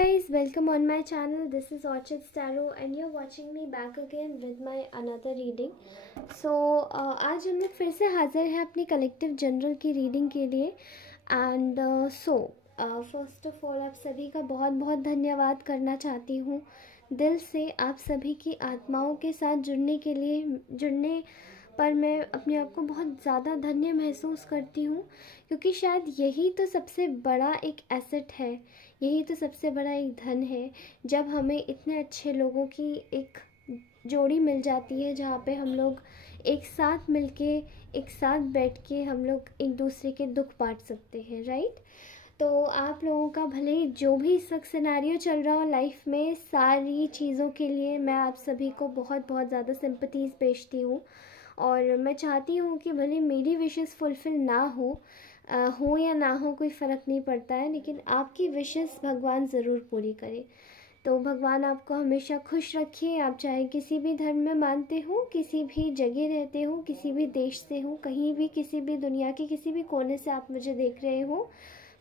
Guys, welcome on my channel. This is Orchid Starro and you're watching me back again with my another reading. So आज हम लोग फिर से हाजिर हैं अपनी कलेक्टिव जनरल की रीडिंग के लिए एंड फर्स्ट ऑफ ऑल आप सभी का बहुत बहुत धन्यवाद करना चाहती हूँ दिल से। आप सभी की आत्माओं के साथ जुड़ने पर मैं अपने आप को बहुत ज़्यादा धन्य महसूस करती हूँ, क्योंकि शायद यही तो सबसे बड़ा एक एसेट है, यही तो सबसे बड़ा एक धन है जब हमें इतने अच्छे लोगों की एक जोड़ी मिल जाती है, जहाँ पे हम लोग एक साथ मिलके एक साथ बैठ के हम लोग एक दूसरे के दुख बांट सकते हैं, राइट। तो आप लोगों का भले ही जो भी इस वक्त सिनेरियो चल रहा हो लाइफ में, सारी चीज़ों के लिए मैं आप सभी को बहुत बहुत ज़्यादा सिंपथीज़ भेजती हूँ। और मैं चाहती हूँ कि भले मेरी विशेस फुलफ़िल ना हो या ना हो, कोई फ़र्क नहीं पड़ता है, लेकिन आपकी विशेस भगवान ज़रूर पूरी करे। तो भगवान आपको हमेशा खुश रखिए। आप चाहे किसी भी धर्म में मानते हो, किसी भी जगह रहते हो, किसी भी देश से हो, कहीं भी किसी भी दुनिया के किसी भी कोने से आप मुझे देख रहे हो,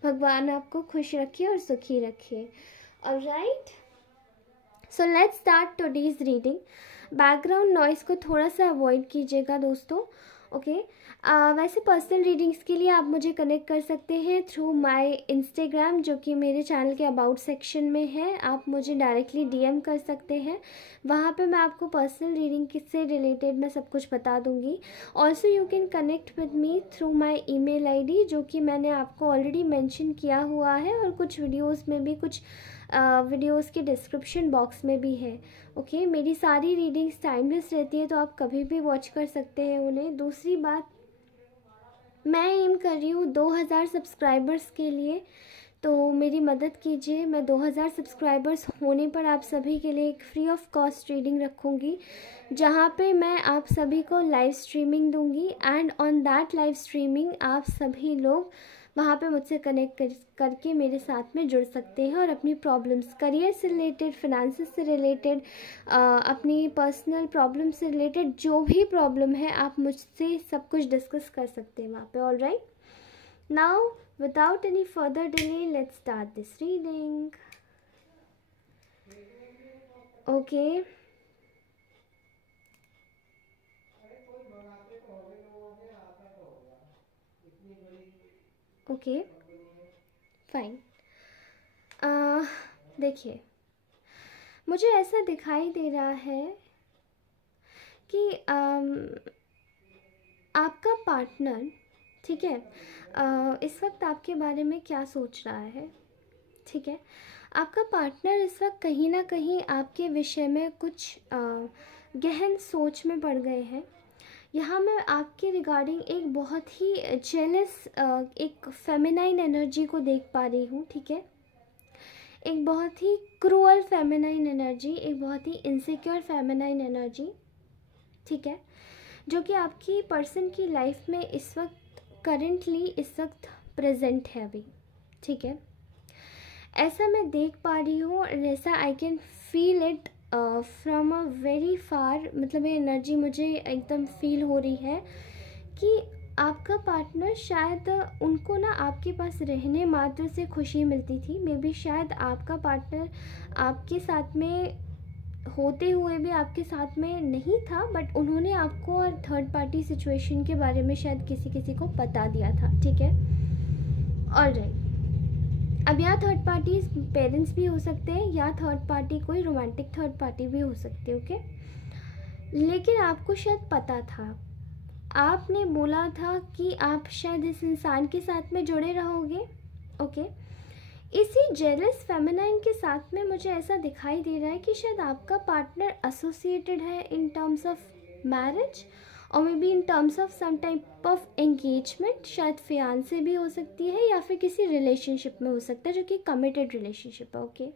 भगवान आपको खुश रखिए और सुखी रखिए। Alright, so let's start today's reading. Background noise को थोड़ा सा अवॉइड कीजिएगा दोस्तों, ओके। वैसे पर्सनल रीडिंग्स के लिए आप मुझे कनेक्ट कर सकते हैं थ्रू माय इंस्टाग्राम, जो कि मेरे चैनल के अबाउट सेक्शन में है। आप मुझे डायरेक्टली डीएम कर सकते हैं, वहाँ पे मैं आपको पर्सनल रीडिंग से रिलेटेड मैं सब कुछ बता दूँगी। Also you can connect with me through my email ID, जो कि मैंने आपको ऑलरेडी मेंशन किया हुआ है और कुछ वीडियोस में भी, कुछ वीडियोस के डिस्क्रिप्शन बॉक्स में भी है, ओके। मेरी सारी रीडिंग्स टाइमलेस रहती है, तो आप कभी भी वॉच कर सकते हैं उन्हें। दूसरी बात, मैं एम कर रही हूँ 2000 सब्सक्राइबर्स के लिए, तो मेरी मदद कीजिए। मैं 2000 सब्सक्राइबर्स होने पर आप सभी के लिए एक फ्री ऑफ कॉस्ट रीडिंग रखूँगी, जहाँ पे मैं आप सभी को लाइव स्ट्रीमिंग दूँगी and on that live streaming आप सभी लोग वहाँ पे मुझसे कनेक्ट करके मेरे साथ में जुड़ सकते हैं और अपनी प्रॉब्लम्स, करियर से रिलेटेड, फिनेंसेस से रिलेटेड, अपनी पर्सनल प्रॉब्लम से रिलेटेड जो भी प्रॉब्लम है, आप मुझसे सब कुछ डिस्कस कर सकते हैं वहाँ पे। Alright, now without any further delay, let's start this reading. Okay. Okay, fine. देखिए, मुझे ऐसा दिखाई दे रहा है कि आपका पार्टनर, ठीक है, इस वक्त आपके बारे में क्या सोच रहा है, ठीक है। आपका पार्टनर इस वक्त कहीं ना कहीं आपके विषय में कुछ गहन सोच में पड़ गए हैं। यहाँ मैं आपके रिगार्डिंग एक बहुत ही जेलस, एक फेमिनाइन एनर्जी को देख पा रही हूँ, ठीक है। एक बहुत ही क्रूअल फेमिनाइन एनर्जी, एक बहुत ही इनसिक्योर फेमिनाइन एनर्जी, ठीक है, जो कि आपकी पर्सन की लाइफ में इस वक्त करेंटली इस वक्त प्रेजेंट है अभी, ठीक है। ऐसा मैं देख पा रही हूँ और ऐसा I can feel it from a very far, मतलब ये एनर्जी मुझे एकदम फील हो रही है कि आपका पार्टनर, शायद उनको ना आपके पास रहने मात्र से खुशी मिलती थी। मे बी शायद आपका पार्टनर आपके साथ में होते हुए भी आपके साथ में नहीं था, बट उन्होंने आपको और थर्ड पार्टी सिचुएशन के बारे में शायद किसी को बता दिया था, ठीक है। ऑलराइट, अब यहाँ थर्ड पार्टी पेरेंट्स भी हो सकते हैं या थर्ड पार्टी कोई रोमांटिक थर्ड पार्टी भी हो सकती है, ओके। लेकिन आपको शायद पता था, आपने बोला था कि आप शायद इस इंसान के साथ में जुड़े रहोगे, ओके। इसी जेलस फेमिनाइन के साथ में मुझे ऐसा दिखाई दे रहा है कि शायद आपका पार्टनर एसोसिएटेड है इन टर्म्स ऑफ मैरिज और may be in terms of some type of engagement. शायद फियांसे भी हो सकती है या फिर किसी रिलेशनशिप में हो सकता है, जो कि कमिटेड रिलेशनशिप है, ओके।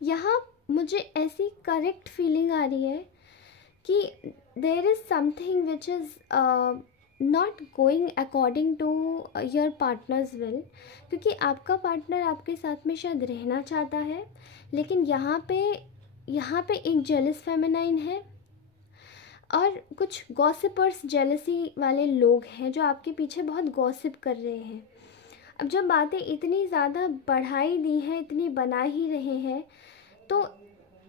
यहाँ मुझे ऐसी करेक्ट फीलिंग आ रही है कि there is something which is not going according to your partner's will, क्योंकि आपका पार्टनर आपके साथ में शायद रहना चाहता है, लेकिन यहाँ पे एक जेलस फेमिनाइन है और कुछ गॉसिपर्स, जेलसी वाले लोग हैं जो आपके पीछे बहुत गॉसिप कर रहे हैं। अब जब बातें इतनी ज़्यादा बढ़ाई दी हैं, इतनी बना ही रहे हैं, तो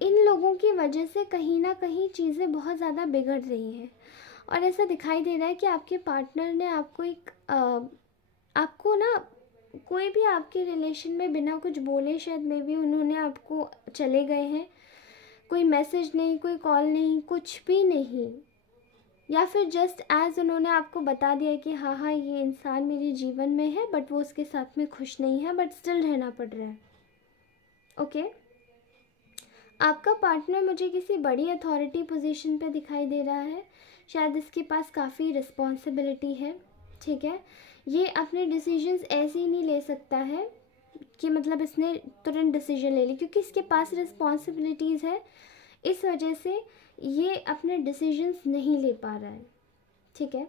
इन लोगों की वजह से कहीं ना कहीं चीज़ें बहुत ज़्यादा बिगड़ रही हैं। और ऐसा दिखाई दे रहा है कि आपके पार्टनर ने आपको आपको ना, कोई भी आपके रिलेशन में बिना कुछ बोले शायद मे बी उन्होंने आपको चले गए हैं, कोई मैसेज नहीं, कोई कॉल नहीं, कुछ भी नहीं, या फिर जस्ट एज उन्होंने आपको बता दिया कि हाँ हाँ ये इंसान मेरे जीवन में है, बट वो उसके साथ में खुश नहीं है, बट स्टिल रहना पड़ रहा है। ओके, आपका पार्टनर मुझे किसी बड़ी अथॉरिटी पोजीशन पे दिखाई दे रहा है, शायद इसके पास काफ़ी रिस्पॉन्सिबिलिटी है, ठीक है। ये अपने डिसीजंस ऐसे ही नहीं ले सकता है कि मतलब इसने तुरंत डिसीजन ले ली, क्योंकि इसके पास रिस्पॉन्सिबिलिटीज़ है, इस वजह से ये अपने डिसीजंस नहीं ले पा रहा है, ठीक है।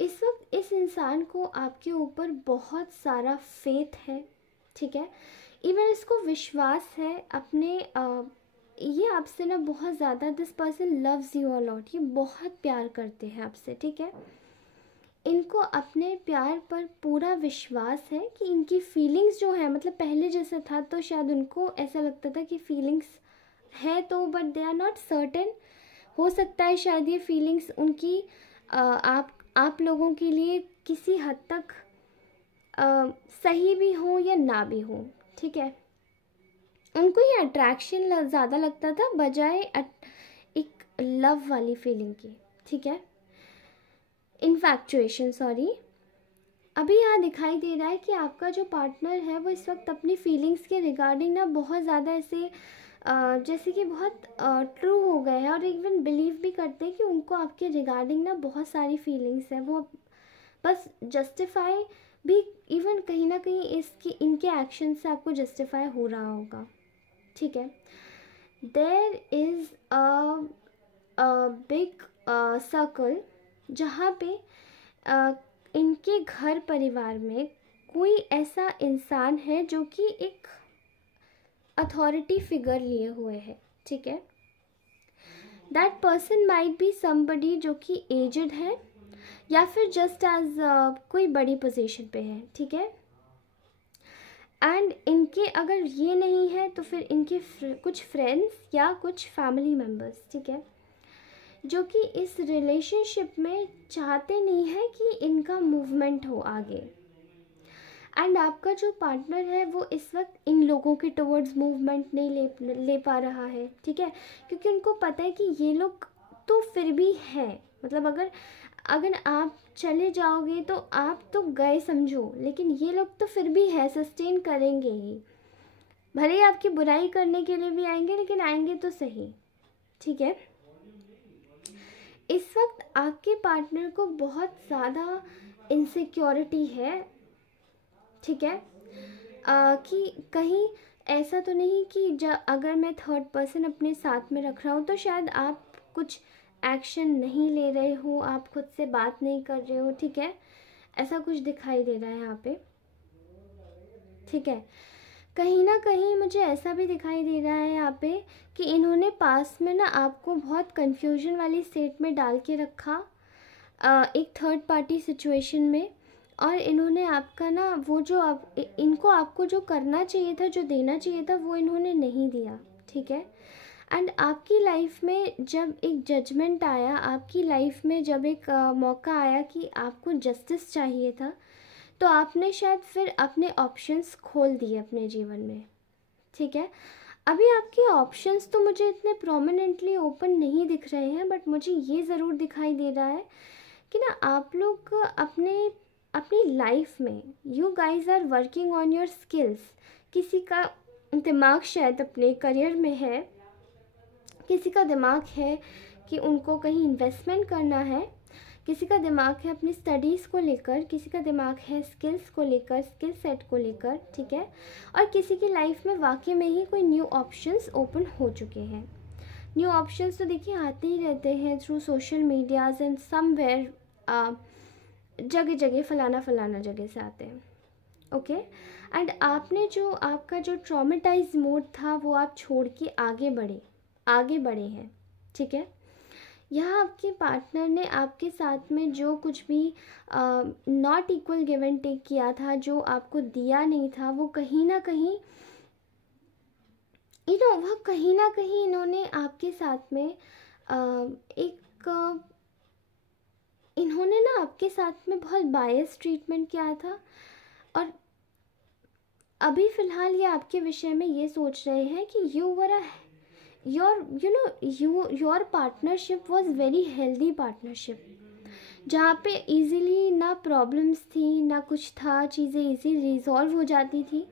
इस वक्त इस इंसान को आपके ऊपर बहुत सारा फेथ है, ठीक है, इवन इसको विश्वास है अपने ये आपसे ना बहुत ज़्यादा, this person loves you a lot, ये बहुत प्यार करते हैं आपसे, ठीक है। इनको अपने प्यार पर पूरा विश्वास है कि इनकी फीलिंग्स जो है, मतलब पहले जैसा था तो शायद उनको ऐसा लगता था कि फीलिंग्स है तो, but they are not certain. हो सकता है शायद ये फीलिंग्स उनकी आप लोगों के लिए किसी हद तक सही भी हो या ना भी हो, ठीक है। उनको ये अट्रैक्शन ज़्यादा लगता था बजाय एक लव वाली फीलिंग की, ठीक है, इन्फैक्चुएशन, सॉरी। अभी यहाँ दिखाई दे रहा है कि आपका जो पार्टनर है वो इस वक्त अपनी फीलिंग्स के रिगार्डिंग ना बहुत ज़्यादा ऐसे जैसे कि बहुत ट्रू हो गए हैं, और इवन बिलीव भी करते हैं कि उनको आपके रिगार्डिंग ना बहुत सारी फीलिंग्स है, वो बस जस्टिफाई भी इवन कहीं ना कहीं इनके एक्शन से आपको जस्टिफाई हो रहा होगा, ठीक है। There is a big circle जहाँ पे इनके घर परिवार में कोई ऐसा इंसान है जो कि एक अथॉरिटी फिगर लिए हुए है, ठीक है। That person might be somebody जो कि एजड है, या फिर जस्ट एज कोई बड़ी पोजीशन पे है, ठीक है। एंड इनके अगर ये नहीं है तो फिर इनके कुछ फ्रेंड्स या कुछ फैमिली मेम्बर्स, ठीक है, जो कि इस रिलेशनशिप में चाहते नहीं है कि इनका मूवमेंट हो आगे। एंड आपका जो पार्टनर है वो इस वक्त इन लोगों के टुवर्ड्स मूवमेंट नहीं ले पा रहा है, ठीक है, क्योंकि उनको पता है कि ये लोग तो फिर भी हैं, मतलब अगर आप चले जाओगे तो आप तो गए समझो, लेकिन ये लोग तो फिर भी है, सस्टेन करेंगे ही, भले ही आपकी बुराई करने के लिए भी आएंगे, लेकिन आएंगे तो सही, ठीक है। इस वक्त आपके पार्टनर को बहुत ज़्यादा इनसिक्योरिटी है, ठीक है, कि कहीं ऐसा तो नहीं कि अगर मैं थर्ड पर्सन अपने साथ में रख रहा हूँ तो शायद आप कुछ एक्शन नहीं ले रहे हो, आप खुद से बात नहीं कर रहे हो, ठीक है, ऐसा कुछ दिखाई दे रहा है यहाँ पे, ठीक है। कहीं ना कहीं मुझे ऐसा भी दिखाई दे रहा है यहाँ पे कि इन्होंने पास में ना आपको बहुत कंफ्यूजन वाली स्टेट में डाल के रखा एक थर्ड पार्टी सिचुएशन में, और इन्होंने आपका ना वो जो इनको आपको जो करना चाहिए था, जो देना चाहिए था, वो इन्होंने नहीं दिया, ठीक है। एंड आपकी लाइफ में जब एक जजमेंट आया, आपकी लाइफ में जब एक मौका आया कि आपको जस्टिस चाहिए था, तो आपने शायद फिर अपने ऑप्शंस खोल दिए अपने जीवन में, ठीक है। अभी आपके ऑप्शंस तो मुझे इतने प्रोमिनेंटली ओपन नहीं दिख रहे हैं, बट मुझे ये ज़रूर दिखाई दे रहा है कि ना आप लोग अपनी लाइफ में you guys are working on your skills. किसी का दिमाग शायद अपने करियर में है, किसी का दिमाग है कि उनको कहीं इन्वेस्टमेंट करना है, किसी का दिमाग है अपनी स्टडीज़ को लेकर, किसी का दिमाग है स्किल्स को लेकर, स्किल सेट को लेकर, ठीक है, और किसी की लाइफ में वाकई में ही कोई न्यू ऑप्शंस ओपन हो चुके हैं। न्यू ऑप्शंस तो देखिए आते ही रहते हैं through social medias and somewhere, जगह जगह फलाना जगह से आते हैं, ओके। एंड आपने जो आपका जो ट्रॉमेटाइज मोड था वो आप छोड़ के आगे बढ़े हैं, ठीक है। यहाँ आपके पार्टनर ने आपके साथ में जो कुछ भी not equal give and take किया था, जो आपको दिया नहीं था, वो कहीं ना कहीं वह कहीं ना कहीं इन्होंने आपके साथ में इन्होंने ना आपके साथ में बहुत बायस ट्रीटमेंट किया था। और अभी फ़िलहाल ये आपके विषय में ये सोच रहे हैं कि your partnership was very healthy partnership, जहाँ पे इजीली ना प्रॉब्लम्स थी ना कुछ था, चीज़ें इजी रिजॉल्व हो जाती थी।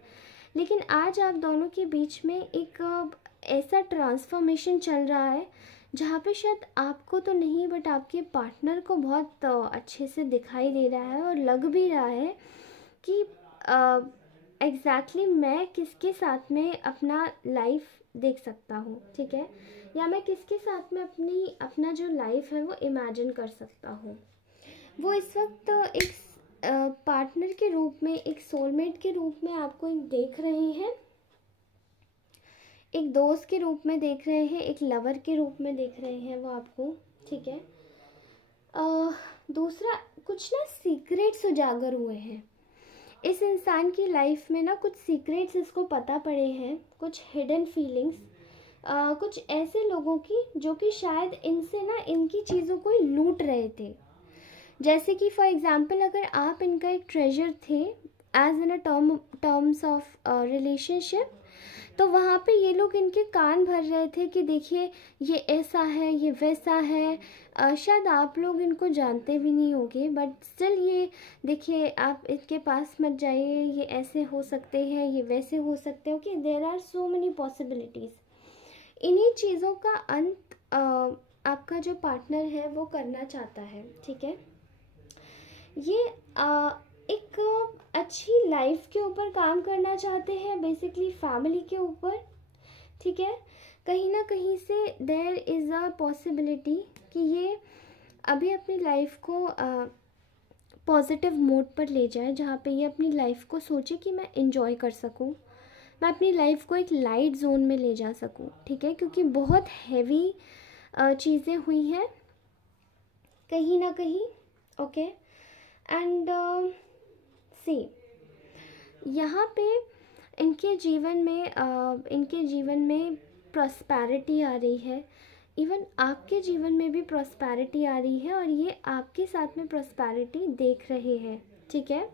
लेकिन आज आप दोनों के बीच में एक ऐसा ट्रांसफॉर्मेशन चल रहा है जहाँ पे शायद आपको तो नहीं बट आपके पार्टनर को बहुत अच्छे से दिखाई दे रहा है और लग भी रहा है कि एग्जैक्टली मैं किसके साथ में अपना लाइफ देख सकता हूँ, ठीक है, या मैं किसके साथ में अपना जो लाइफ है वो इमेजिन कर सकता हूँ। वो इस वक्त एक पार्टनर के रूप में, एक सोलमेट के रूप में आपको एक देख रहे हैं, एक दोस्त के रूप में देख रहे हैं, एक लवर के रूप में देख रहे हैं वो आपको, ठीक है। दूसरा, कुछ ना सीक्रेट्स उजागर हुए हैं इस इंसान की लाइफ में, ना कुछ सीक्रेट्स इसको पता पड़े हैं, कुछ हिडन फीलिंग्स, कुछ ऐसे लोगों की जो कि शायद इनसे ना इनकी चीज़ों को लूट रहे थे। जैसे कि फॉर एग्जांपल अगर आप इनका एक ट्रेजर थे as in a terms of relationship, तो वहाँ पे ये लोग इनके कान भर रहे थे कि देखिए ये ऐसा है, ये वैसा है। शायद आप लोग इनको जानते भी नहीं होंगे, बट स्टिल ये देखिए, आप इनके पास मत जाइए, ये ऐसे हो सकते हैं, ये वैसे हो सकते हो, कि there are so many possibilities. इन्हीं चीज़ों का अंत आपका जो पार्टनर है वो करना चाहता है, ठीक है। ये एक अच्छी लाइफ के ऊपर काम करना चाहते हैं, बेसिकली फैमिली के ऊपर, ठीक है। कहीं ना कहीं से देयर इज़ अ पॉसिबिलिटी कि ये अभी अपनी लाइफ को पॉजिटिव मोड पर ले जाए, जहाँ पे ये अपनी लाइफ को सोचे कि मैं इंजॉय कर सकूँ, मैं अपनी लाइफ को एक लाइट जोन में ले जा सकूँ, ठीक है, क्योंकि बहुत हैवी चीज़ें हुई हैं कहीं ना कहीं, ओके। एंड सी यहाँ पे इनके जीवन में प्रॉस्पेरिटी आ रही है, इवन आपके जीवन में भी प्रॉस्पेरिटी आ रही है, और ये आपके साथ में प्रॉस्पेरिटी देख रहे हैं, ठीक है।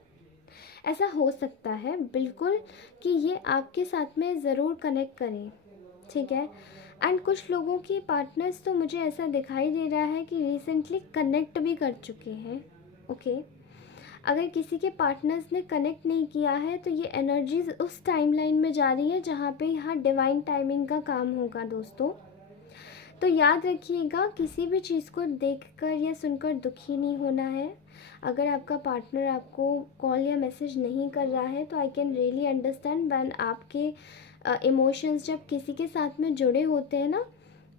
ऐसा हो सकता है बिल्कुल कि ये आपके साथ में ज़रूर कनेक्ट करें, ठीक है। एंड कुछ लोगों की पार्टनर्स तो मुझे ऐसा दिखाई दे रहा है कि रिसेंटली कनेक्ट भी कर चुके हैं, ओके। अगर किसी के पार्टनर्स ने कनेक्ट नहीं किया है तो ये एनर्जीज उस टाइमलाइन में जा रही है जहाँ पे यहाँ डिवाइन टाइमिंग का काम होगा दोस्तों। तो याद रखिएगा, किसी भी चीज़ को देखकर या सुनकर दुखी नहीं होना है। अगर आपका पार्टनर आपको कॉल या मैसेज नहीं कर रहा है तो I can really understand. When आपके इमोशंस जब किसी के साथ में जुड़े होते हैं ना,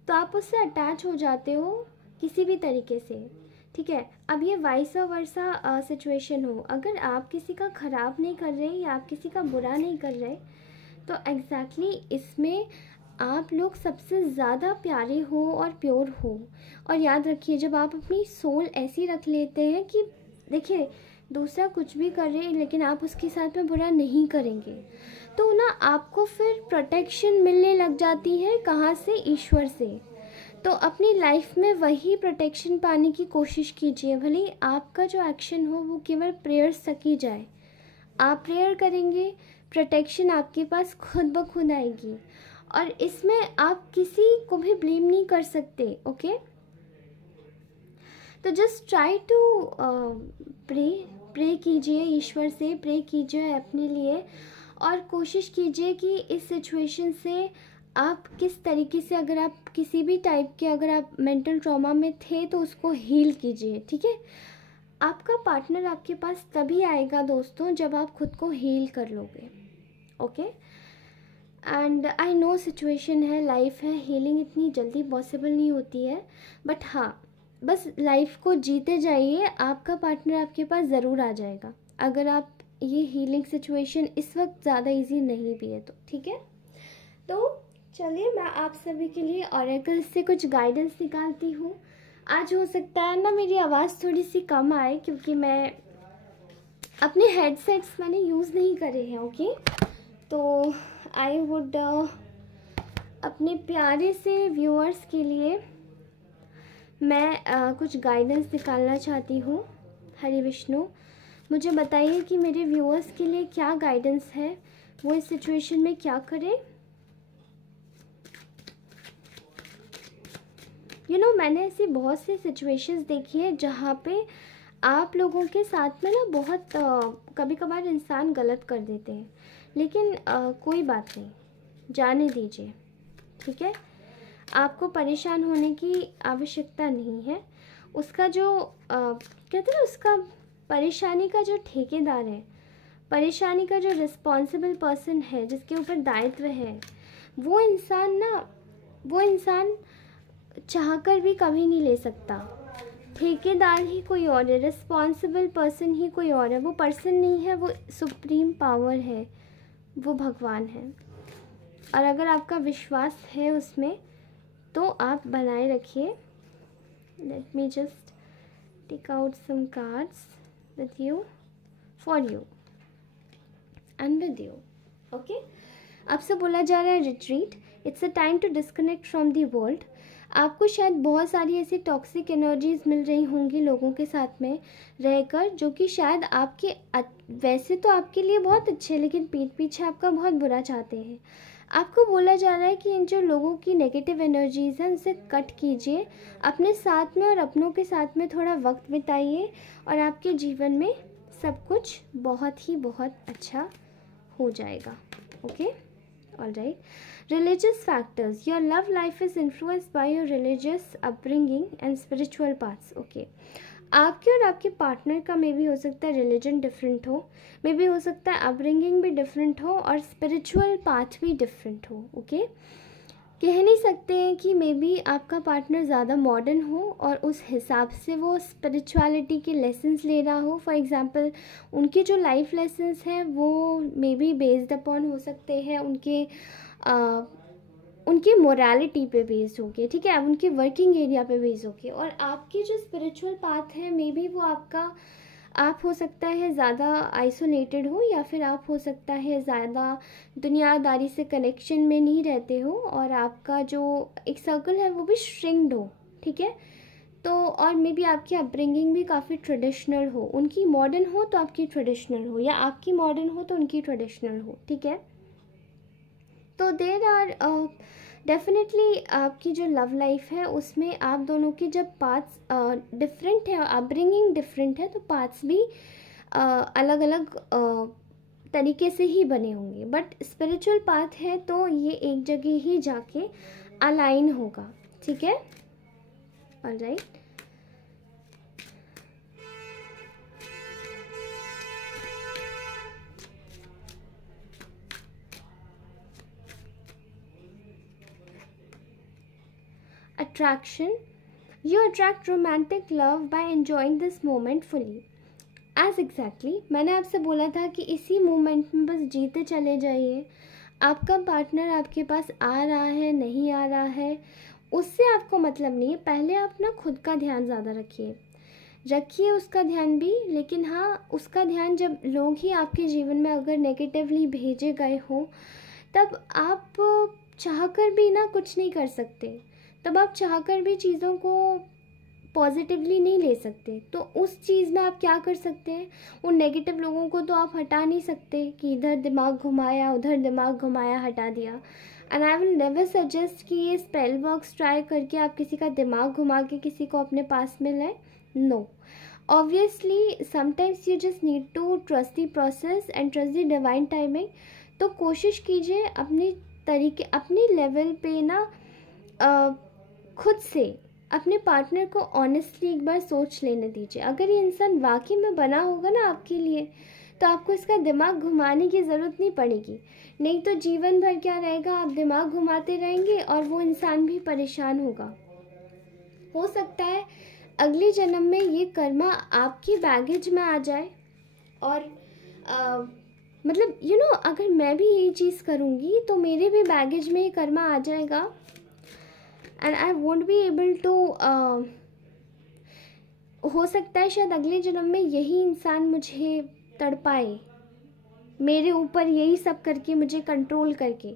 तो आप उससे अटैच हो जाते हो किसी भी तरीके से, ठीक है। अब ये वाइस वर्सा सिचुएशन हो, अगर आप किसी का ख़राब नहीं कर रहे या आप किसी का बुरा नहीं कर रहे, तो एग्जैक्टली इसमें आप लोग सबसे ज़्यादा प्यारे हो और प्योर हो। और याद रखिए, जब आप अपनी सोल ऐसी रख लेते हैं कि देखिए दूसरा कुछ भी कर रहे हैं लेकिन आप उसके साथ में बुरा नहीं करेंगे, तो ना आपको फिर प्रोटेक्शन मिलने लग जाती है। कहाँ से? ईश्वर से। तो अपनी लाइफ में वही प्रोटेक्शन पाने की कोशिश कीजिए, भले ही आपका जो एक्शन हो वो केवल प्रेयर्स तक ही जाए। आप प्रेयर करेंगे, प्रोटेक्शन आपके पास खुद ब खुद आएगी, और इसमें आप किसी को भी ब्लेम नहीं कर सकते, ओके। तो जस्ट ट्राई टू प्रे कीजिए, ईश्वर से प्रे कीजिए अपने लिए, और कोशिश कीजिए कि इस सिचुएशन से आप किस तरीके से, अगर आप किसी भी टाइप के, अगर आप मेंटल ट्रॉमा में थे तो उसको हील कीजिए, ठीक है। आपका पार्टनर आपके पास तभी आएगा दोस्तों जब आप खुद को हील कर लोगे, okay. And I know situation है, लाइफ है, हीलिंग इतनी जल्दी पॉसिबल नहीं होती है, बट हाँ, बस लाइफ को जीते जाइए, आपका पार्टनर आपके पास ज़रूर आ जाएगा, अगर आप ये हीलिंग सिचुएशन इस वक्त ज़्यादा इजी नहीं भी है तो, ठीक है। तो चलिए मैं आप सभी के लिए ऑरेकल से कुछ गाइडेंस निकालती हूँ। आज हो सकता है ना मेरी आवाज़ थोड़ी सी कम आए, क्योंकि मैं अपने हेडसेट्स मैंने यूज़ नहीं करे हैं। ओके, तो आई वुड अपने प्यारे से व्यूअर्स के लिए मैं कुछ गाइडेंस निकालना चाहती हूँ। हरे विष्णु, मुझे बताइए कि मेरे व्यूअर्स के लिए क्या गाइडेंस है, वो इस सिचुएशन में क्या करें। मैंने ऐसी बहुत सी सिचुएशंस देखी है जहाँ पे आप लोगों के साथ में ना बहुत कभी कभार इंसान गलत कर देते हैं, लेकिन कोई बात नहीं, जाने दीजिए, ठीक है। आपको परेशान होने की आवश्यकता नहीं है। उसका जो कहते हैं ना, उसका परेशानी का जो ठेकेदार है, परेशानी का जो रिस्पॉन्सिबल पर्सन है, जिसके ऊपर दायित्व है, वो इंसान चाहकर भी कभी नहीं ले सकता। ठेकेदार ही कोई और है, रिस्पॉन्सिबल पर्सन ही कोई और है। वो पर्सन नहीं है, वो सुप्रीम पावर है, वो भगवान है। और अगर आपका विश्वास है उसमें तो आप बनाए रखिए। Let me just take out some cards with you, for you and with you. Okay, आपसे बोला जा रहा है retreat, it's a time to disconnect from the world. आपको शायद बहुत सारी ऐसी टॉक्सिक एनर्जीज मिल रही होंगी लोगों के साथ में रहकर, जो कि शायद आपके वैसे तो आपके लिए बहुत अच्छे, लेकिन पीठ पीछे आपका बहुत बुरा चाहते हैं। आपको बोला जा रहा है कि इन जो लोगों की नेगेटिव एनर्जीज हैं उनसे कट कीजिए, अपने साथ में और अपनों के साथ में थोड़ा वक्त बिताइए, और आपके जीवन में सब कुछ बहुत अच्छा हो जाएगा। Okay, alright. Religious factors. Your love life is influenced by your religious upbringing and spiritual paths. Okay. आपके और आपके पार्टनर का मे भी हो सकता है रिलीजन डिफरेंट हो, मे भी हो सकता है अपब्रिंगिंग भी डिफरेंट हो, और स्पिरिचुअल पाथ भी डिफरेंट हो। ओके, कह नहीं सकते हैं कि मे बी आपका पार्टनर ज़्यादा मॉडर्न हो और उस हिसाब से वो स्पिरिचुअलिटी के लेसन्स ले रहा हो। फॉर एग्जांपल, उनके जो लाइफ लेसन्स हैं वो मे बी बेस्ड अपॉन हो सकते हैं उनकी मोरालिटी पे बेस्ड होके, ठीक है, उनके वर्किंग एरिया पे बेस्ड होके। और आपकी जो स्पिरिचुअल पाथ है मे बी वो आप हो सकता है ज़्यादा आइसोलेटेड हो, या फिर आप हो सकता है ज़्यादा दुनियादारी से कनेक्शन में नहीं रहते हो, और आपका जो एक सर्कल है वो भी श्रिंक्ड हो, ठीक है। तो और मे बी आपकी अपब्रिंगिंग भी काफ़ी ट्रेडिशनल हो, उनकी मॉडर्न हो तो आपकी ट्रेडिशनल हो, या आपकी मॉडर्न हो तो उनकी ट्रेडिशनल हो, ठीक है। तो देर आर डेफिनेटली आपकी जो लव लाइफ है उसमें आप दोनों के जब पाथ्स डिफरेंट है, अपब्रिंगिंग डिफरेंट है, तो पाथ्स भी अलग अलग तरीके से ही बने होंगे। बट स्पिरिचुअल पाथ है तो ये एक जगह ही जाके अलाइन होगा, ठीक है, alright. Attraction. You attract romantic love by enjoying this moment fully. As exactly, मैंने आपसे बोला था कि इसी मोमेंट में बस जीते चले जाइए। आपका पार्टनर आपके पास आ रहा है नहीं आ रहा है उससे आपको मतलब नहीं है। पहले आप ना खुद का ध्यान ज़्यादा रखिए उसका ध्यान भी, लेकिन हाँ, उसका ध्यान जब लोग ही आपके जीवन में अगर नेगेटिवली भेजे गए हो, तब आप चाहकर भी ना कुछ नहीं कर सकते, तब आप चाहकर भी चीज़ों को पॉजिटिवली नहीं ले सकते। तो उस चीज़ में आप क्या कर सकते हैं, उन नेगेटिव लोगों को तो आप हटा नहीं सकते कि इधर दिमाग घुमाया उधर दिमाग घुमाया हटा दिया। And I will never suggest कि ये स्पेल बॉक्स ट्राई करके आप किसी का दिमाग घुमा के किसी को अपने पास में लाएं। No, obviously sometimes you just need to trust the process and trust the divine timing. तो कोशिश कीजिए अपने तरीके, अपने लेवल पे ना खुद से अपने पार्टनर को ऑनेस्टली एक बार सोच लेने दीजिए। अगर ये इंसान वाकई में बना होगा ना आपके लिए, तो आपको इसका दिमाग घुमाने की ज़रूरत नहीं पड़ेगी। नहीं तो जीवन भर क्या रहेगा, आप दिमाग घुमाते रहेंगे और वो इंसान भी परेशान होगा। हो सकता है अगले जन्म में ये कर्मा आपकी बैगेज में आ जाए, और मतलब अगर मैं भी यही चीज़ करूँगी तो मेरे भी बैगेज में ये कर्मा आ जाएगा, and I won't be able to हो सकता है शायद अगले जन्म में यही इंसान मुझे तड़पाए, मेरे ऊपर यही सब करके, मुझे कंट्रोल करके।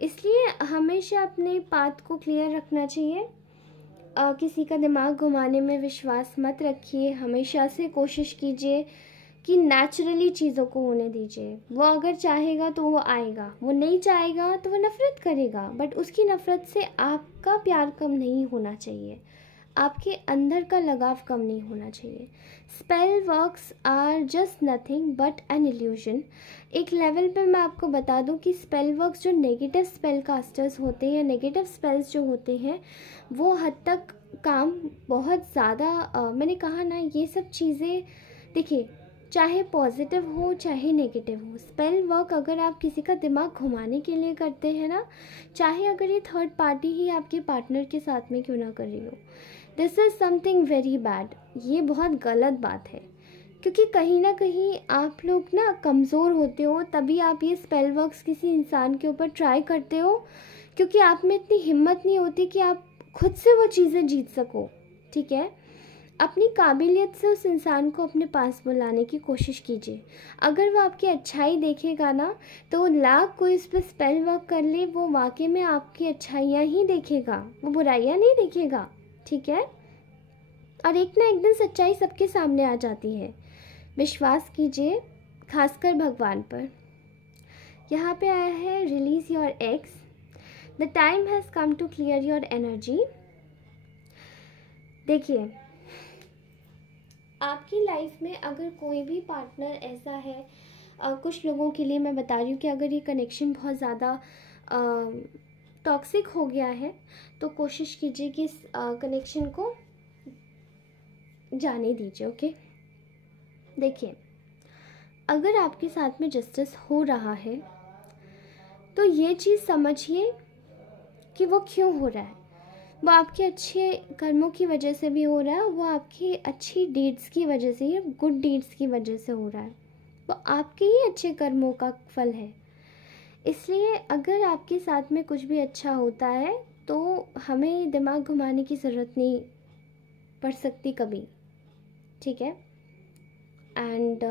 इसलिए हमेशा अपने पाथ को क्लियर रखना चाहिए। किसी का दिमाग घुमाने में विश्वास मत रखिए। हमेशा से कोशिश कीजिए कि नेचुरली चीज़ों को होने दीजिए। वो अगर चाहेगा तो वो आएगा, वो नहीं चाहेगा तो वो नफ़रत करेगा, बट उसकी नफ़रत से आपका प्यार कम नहीं होना चाहिए, आपके अंदर का लगाव कम नहीं होना चाहिए। Spell works are just nothing but an illusion. एक लेवल पे मैं आपको बता दूं कि स्पेल वर्क्स जो नेगेटिव स्पेल कास्टर्स होते हैं, नेगेटिव स्पेल्स जो होते हैं, वो हद तक काम बहुत ज़्यादा मैंने कहा ना, ये सब चीज़ें देखिए, चाहे पॉजिटिव हो चाहे नेगेटिव हो, स्पेल वर्क अगर आप किसी का दिमाग घुमाने के लिए करते हैं ना, चाहे अगर ये थर्ड पार्टी ही आपके पार्टनर के साथ में क्यों ना कर रही हो, this is something very bad. ये बहुत गलत बात है, क्योंकि कहीं ना कहीं आप लोग ना कमज़ोर होते हो, तभी आप ये स्पेल वर्क्स किसी इंसान के ऊपर ट्राई करते हो, क्योंकि आप में इतनी हिम्मत नहीं होती कि आप खुद से वो चीज़ें जीत सको। ठीक है, अपनी काबिलियत से उस इंसान को अपने पास बुलाने की कोशिश कीजिए। अगर वो आपकी अच्छाई देखेगा ना, तो वो लाख कोई इस पर स्पेल वर्क कर ले, वो वाकई में आपकी अच्छाइयाँ ही देखेगा, वो बुराइयाँ नहीं देखेगा। ठीक है, और एक ना एक दिन सच्चाई सबके सामने आ जाती है, विश्वास कीजिए, खासकर भगवान पर। यहाँ पे आया है release your ex, the time has come to clear your energy. देखिए, आपकी लाइफ में अगर कोई भी पार्टनर ऐसा है, कुछ लोगों के लिए मैं बता रही हूँ कि अगर ये कनेक्शन बहुत ज़्यादा टॉक्सिक हो गया है, तो कोशिश कीजिए कि इस कनेक्शन को जाने दीजिए। ओके, देखिए, अगर आपके साथ में जस्टिस हो रहा है तो ये चीज़ समझिए कि वो क्यों हो रहा है। वो आपके अच्छे कर्मों की वजह से भी हो रहा है, वो आपकी अच्छी डीड्स की वजह से, या गुड डीड्स की वजह से हो रहा है, वो आपके ही अच्छे कर्मों का फल है। इसलिए अगर आपके साथ में कुछ भी अच्छा होता है तो हमें दिमाग घुमाने की ज़रूरत नहीं पड़ सकती कभी। ठीक है, एंड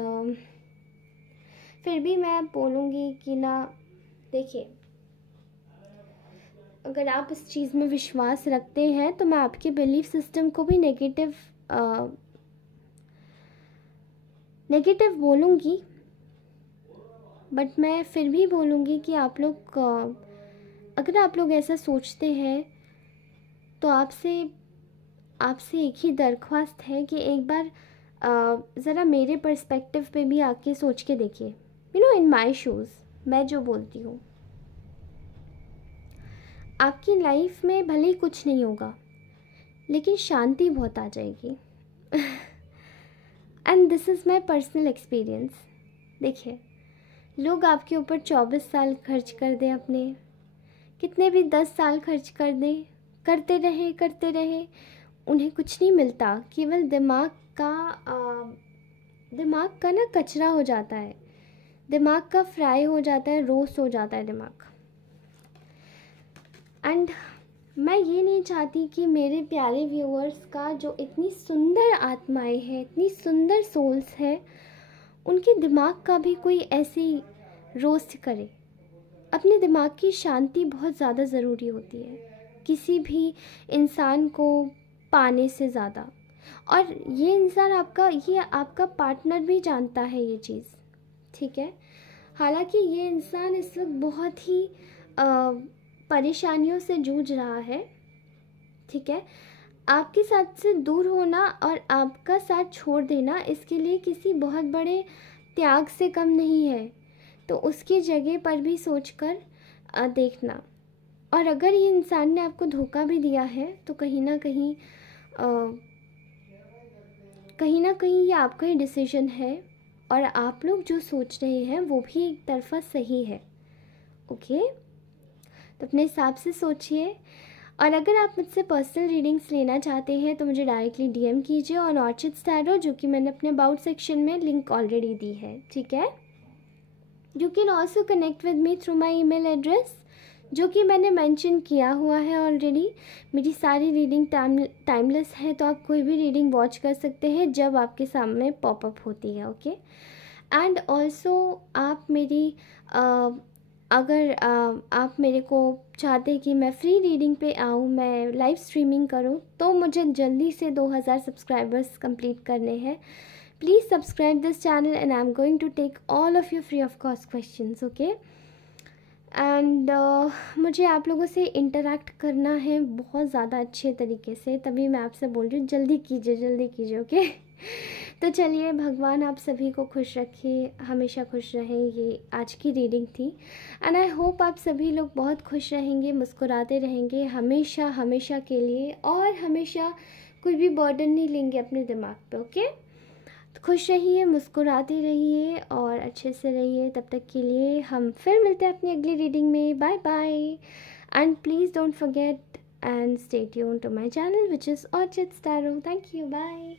फिर भी मैं बोलूँगी कि ना, देखिए, अगर आप इस चीज़ में विश्वास रखते हैं तो मैं आपके बिलीफ सिस्टम को भी नेगेटिव बोलूँगी, बट मैं फिर भी बोलूँगी कि आप लोग अगर आप लोग ऐसा सोचते हैं तो आपसे एक ही दरख्वास्त है कि एक बार ज़रा मेरे पर्सपेक्टिव पे भी आके सोच के देखिए। You know, in my shoes मैं जो बोलती हूँ, आपकी लाइफ में भले ही कुछ नहीं होगा लेकिन शांति बहुत आ जाएगी। And this is my personal experience. देखिए, लोग आपके ऊपर 24 साल खर्च कर दें, अपने कितने भी 10 साल खर्च कर दें, करते रहे, उन्हें कुछ नहीं मिलता, केवल दिमाग का ना कचरा हो जाता है, दिमाग का फ्राई हो जाता है, रोस्ट हो जाता है दिमाग। एंड मैं ये नहीं चाहती कि मेरे प्यारे व्यूअर्स का जो इतनी सुंदर आत्माएं हैं, इतनी सुंदर सोल्स हैं, उनके दिमाग का भी कोई ऐसी रोस्ट करे। अपने दिमाग की शांति बहुत ज़्यादा ज़रूरी होती है किसी भी इंसान को पाने से ज़्यादा। और ये इंसान आपका पार्टनर भी जानता है ये चीज़। ठीक है, हालांकि ये इंसान इस वक्त बहुत ही परेशानियों से जूझ रहा है। ठीक है, आपके साथ से दूर होना और आपका साथ छोड़ देना इसके लिए किसी बहुत बड़े त्याग से कम नहीं है, तो उसकी जगह पर भी सोचकर देखना। और अगर ये इंसान ने आपको धोखा भी दिया है तो कहीं ना कहीं ये आपका ही डिसीजन है, और आप लोग जो सोच रहे हैं वो भी एक तरफा सही है। ओके, तो अपने हिसाब से सोचिए। और अगर आप मुझसे पर्सनल रीडिंग्स लेना चाहते हैं तो मुझे डायरेक्टली डीएम कीजिए ऑन ऑर्चिड्स टैरो, जो कि मैंने अपने अबाउट सेक्शन में लिंक ऑलरेडी दी है। ठीक है, you can also connect with me through my email address, जो कि मैंने मेंशन किया हुआ है ऑलरेडी। मेरी सारी रीडिंग टाइमलेस है, तो आप कोई भी रीडिंग वॉच कर सकते हैं जब आपके सामने पॉपअप होती है, ओके। एंड ऑल्सो आप मेरी अगर आप मेरे को चाहते हैं कि मैं फ्री रीडिंग पे आऊँ, मैं लाइव स्ट्रीमिंग करूँ, तो मुझे जल्दी से 2000 सब्सक्राइबर्स कंप्लीट करने हैं। Please subscribe this channel and I am going to take all of your free of cost questions, okay. And मुझे आप लोगों से इंटरेक्ट करना है बहुत ज़्यादा अच्छे तरीके से, तभी मैं आपसे बोल रही हूँ जल्दी कीजिए, ओके। तो चलिए, भगवान आप सभी को खुश रखे, हमेशा खुश रहें। ये आज की रीडिंग थी एंड आई होप आप सभी लोग बहुत खुश रहेंगे, मुस्कुराते रहेंगे हमेशा हमेशा के लिए, और हमेशा कोई भी बर्डन नहीं लेंगे अपने दिमाग पे, ओके। तो खुश रहिए, मुस्कुराते रहिए और अच्छे से रहिए। तब तक के लिए हम फिर मिलते हैं अपनी अगली रीडिंग में। Bye bye and please don't forget and stay tuned to my channel which is Orchids Tarot. Thank you, bye.